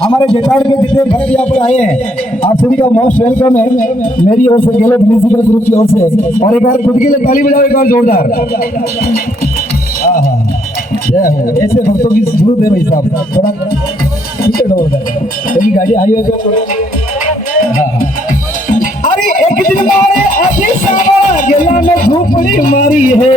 हमारे जेठाड़ के जितने भक्त यहाँ पर आए हैं आप सभी का मोस्ट वेलकम है मेरी ओर से, गलत म्यूजिकल ग्रुप की ओर से। और एक बार खुद के लिए ताली बजाओ, एक बार जोरदार। जय हो। ऐसे भक्तों की जरूरत है भाई साहब, थोड़ा पीछे डोल कर क्योंकि गाड़ी आई है तो अरे एक दिन मारे आधी सामा गेला में झोपड़ी मारी है।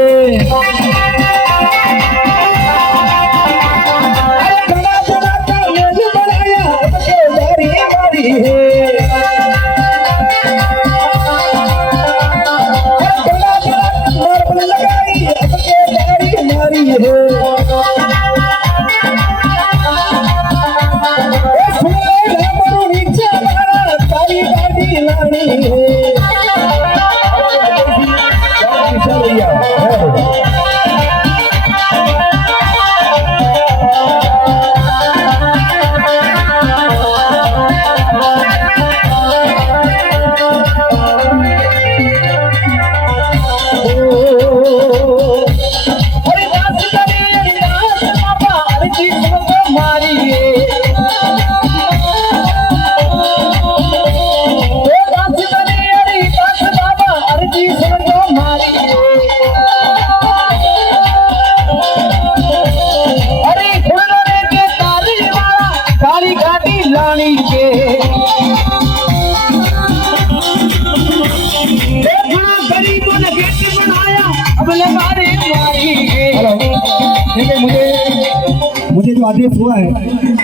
मुझे जो आदेश हुआ है